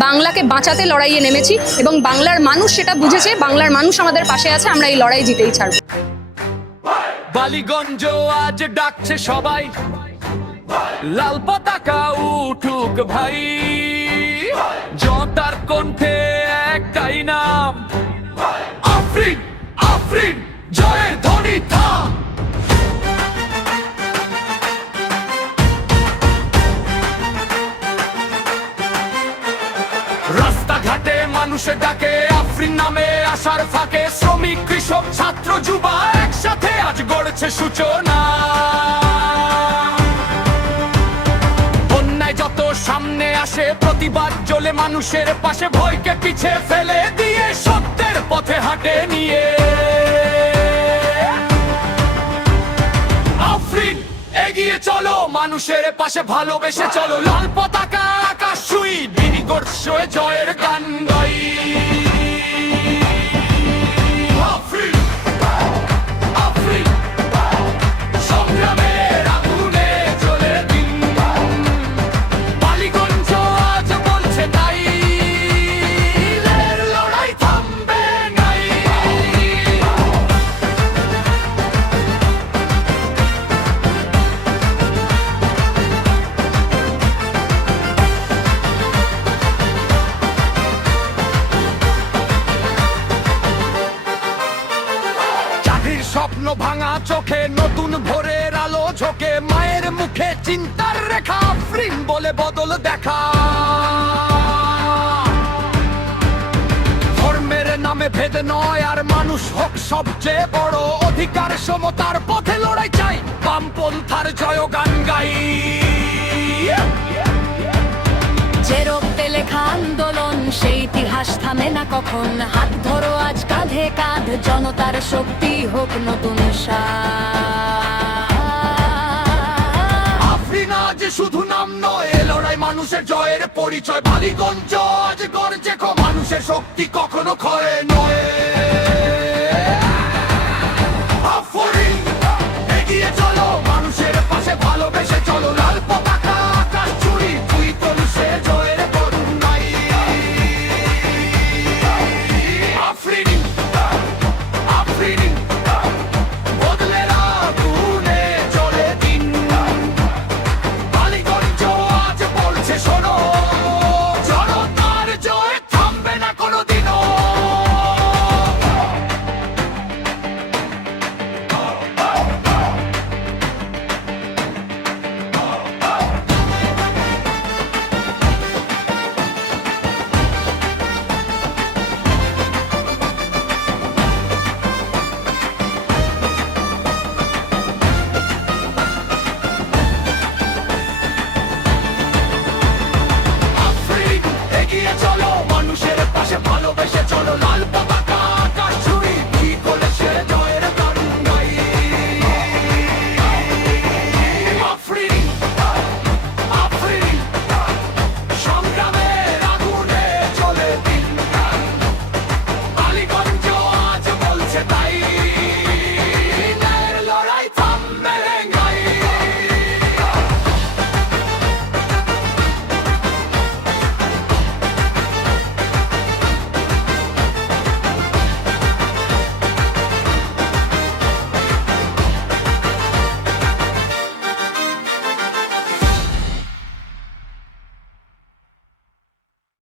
বাংলাকে বাঁচাতে লড়াইয়ে নেমেছি এবং বাংলার মানুষ সেটা বুঝেছে, বাংলার মানুষ আমাদের পাশে আছে, আমরা এই লড়াই জিতেই ছাড়ব। বালিগঞ্জ আজ ডাকছে সবাই, লাল পতাকা উঠুক ভাই, জনতার কণ্ঠে একটাই নাম, আফরিন আফরিন জয়ের ধ্বনি থাম। রাস্তাঘাটে মানুষে ডাকে আফরিন নামে আসার ফাঁকে, শ্রমিক কৃষক ছাত্র যুবা একসাথে আজ গড়ছে সূচনা। অন্যায় যত সামনে আসে প্রতিবাদ জ্বলে মানুষের পাশে, ভয়কে পিছে ফেলে দিয়ে সত্যের পথে হাঁটে নিয়ে। আফরিন এগিয়ে চলো, মানুষের পাশে ভালোবেসে চলো, লাল পতাকা আকাশ ছুঁই, বিনিগর্ষে জয়ের গান গাই। আফরিন আফরিন সংগ্রামের আগুনে জ্বলে দিন, বালিগঞ্জ আজ বলছে তাই, লড়াই থামবে নাই। স্বপ্ন ভাঙা চোখে নতুন ভোরের আলো ঝোঁকে, মায়ের মুখে চিন্তার রেখা, আফরিন বলে বদল দেখা। ধর্মের নামে ভেদ নয় আর মানুষ হোক সবচেয়ে বড়, অধিকার সমতার পথে লড়াই চাই, বামপন্থার জয়গান গাই। যে রক্তে লেখা আন্দোলন সেই ইতিহাস থামে না কখন, হাত ধরো আজ কাঁধে কাঁধ, জনতার শক্তি হোক নতুন আফরিন আজ শুধু নাম নয়, এ লড়াই মানুষের জয়ের পরিচয়, বালিগঞ্জ আজ গর্জে, মানুষের শক্তি কখনো ক্ষয় নয়।